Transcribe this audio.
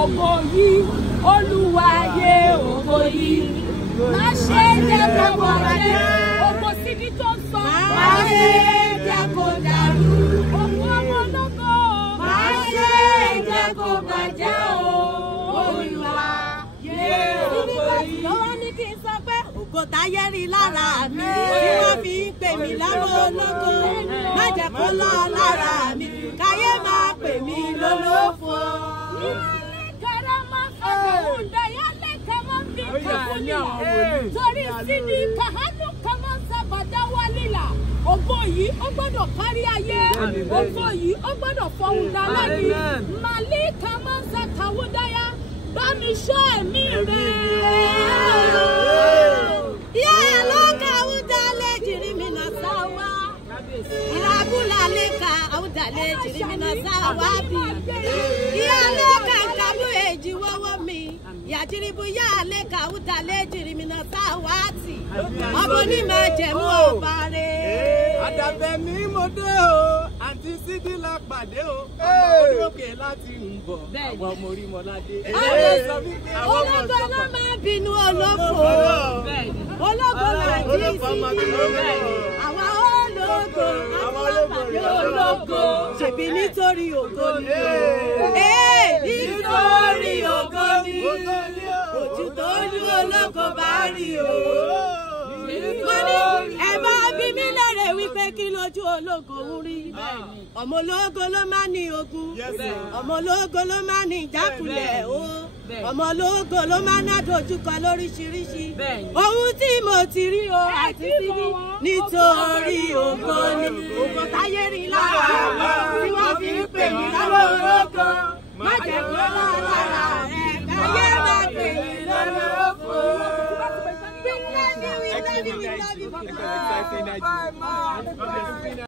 ògo yìí, Olúwa yé ògo yìí. Má ṣe jẹ́ kó bàjẹ́, ògo síbi tó sọ. Má ṣe jẹ́ kó dàrú, ògo ọmọ ológo. Má ṣe jẹ́ kó bàjẹ́ o, Olúwa yé ògo yìí. Lọ́wọ́ ní kí n sọ pé ògo táyé rí lára mi, tí wọ́n fi ń pè mí lọ́mọ ológo. Má jẹ́ kó lọ lára mi, káyé máa pè mí lólófo. Torí sídi kàhánù kàmá sábàdá wálìlà. Ògo yìí ó gbọ́dọ̀ kárí ayé. Ògo yìí ó gbọ́dọ̀ fọhùn dálẹ́ ni. Màlí kàmá sàkàwúdáyà. Bá mi ṣọ́ ẹ̀mí rẹ̀. Yé ló kàwúdá lè jìrì mi nà sáwá. Ìràbùlà lè ka àwùdá lè jìrì mi nà sáwá bí. Yé ló kà ń kàmú èjì wọ́wọ́ mi. Yàjìrìbù yá lè ka àwùdá lè jìrì mi nà sáwá tì. Ọmọ ní máa jẹ̀mú ọba rẹ̀. Àdàbẹ̀ mi mo dé o, àǹtí Sídí la pàdé o. Ọmọ orí òkè láti ń bọ̀, àwọn ọmọ orí Mọ́ládé. Ológo ló máa bínú olófo. Ológo máa jí sí. Àwa ológo, àwọn ológo ológo. Ṣèbí nítorí ògo ni o. Nítorí ògo ni. Ojú tó ní ológo bá rí o. Mo ní ẹ bá bí mi lérè wípé kí lójú ológo ń rí. Ọmọ ológo ló máa ní ogun. Ọmọ ológo ló máa ní ìjákulẹ̀ o. Ọmọ ológo ló máa ná dojúkọ lóríṣiríṣi. Ohun tí mo ti rí o àti Sídí nítorí ògo ni. Ògo táyé rí lára tí wọ́n fi ń pè mí lọ́wọ́ ológo. Má jẹ́ kó lọ lára rẹ̀ káyé má pè mí lọ́wọ́ fún. We love you, we love you, we love you.